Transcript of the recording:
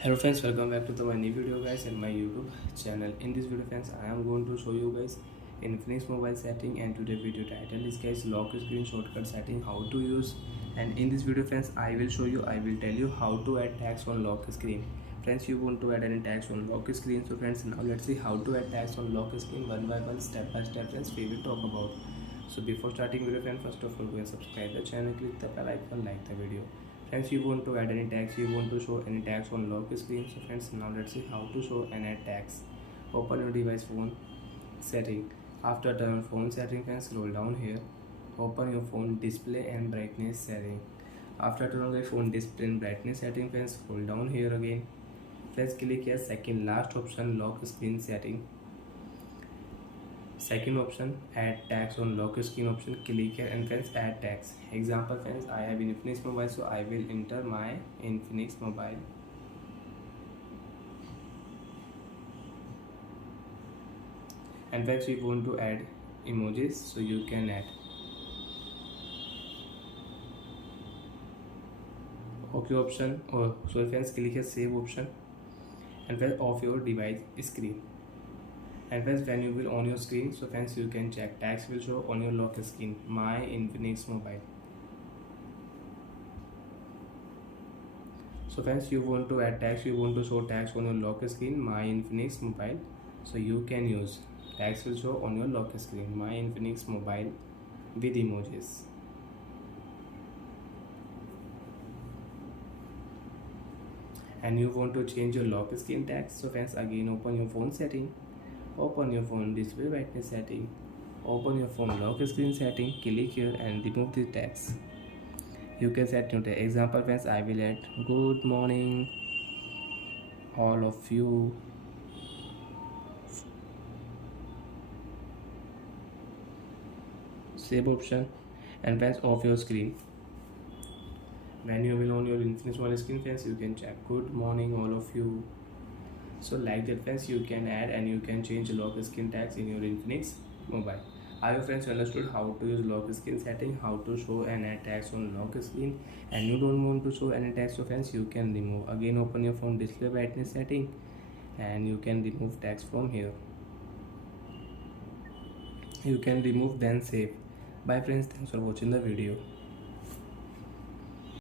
Hello friends, welcome back to my new video guys in my YouTube channel. In this video friends, I am going to show you guys Infinix mobile setting, and today video title is guys lock screen shortcut setting, how to use. And in this video friends, I will tell you how to add tags on lock screen. Friends, you want to add any tags on lock screen, so friends, now let's see how to add tags on lock screen one by one, step by step friends, we will talk about. So before starting video friends, first of all go and subscribe the channel, click the bell icon, like the video. Friends, you want to add any tags, you want to show any tags on lock screen. So friends, now let's see how to show and add tags. Open your device phone setting. After turn on phone setting friends, scroll down here, open your phone display and brightness setting. After turn on the phone display and brightness setting friends, scroll down here again. Friends, click here second last option, lock screen setting. Second option, add tags on lock screen option, click here and friends, add tags. Example friends, I have Infinix mobile, so I will enter my Infinix mobile. And friends, we want to add emojis, so you can add. OK option, or so friends, click here save option and friends, off your device screen. And friends, when you will on your screen, so friends, you can check tags will show on your lock screen, my Infinix mobile. So friends, you want to add tags, you want to show tags on your lock screen, my Infinix mobile, so you can use tags will show on your lock screen, my Infinix mobile, with emojis. And you want to change your lock screen tags, so friends, again open your phone setting, open your phone display brightness setting, open your phone lock screen setting, click here and remove the tags. You can set new tag. Example friends, I will add good morning all of you. Save option and friends, off your screen. When you will on your Infinix mobile screen friends, you can check good morning all of you. So like that friends, you can add and you can change lock screen tags in your Infinix mobile. I hope friends understood how to use lock screen setting, how to show and add tags on lock screen. And you don't want to show any tags, so friends, you can remove. Again open your phone display brightness setting and you can remove tags from here. You can remove then save. Bye friends, thanks for watching the video.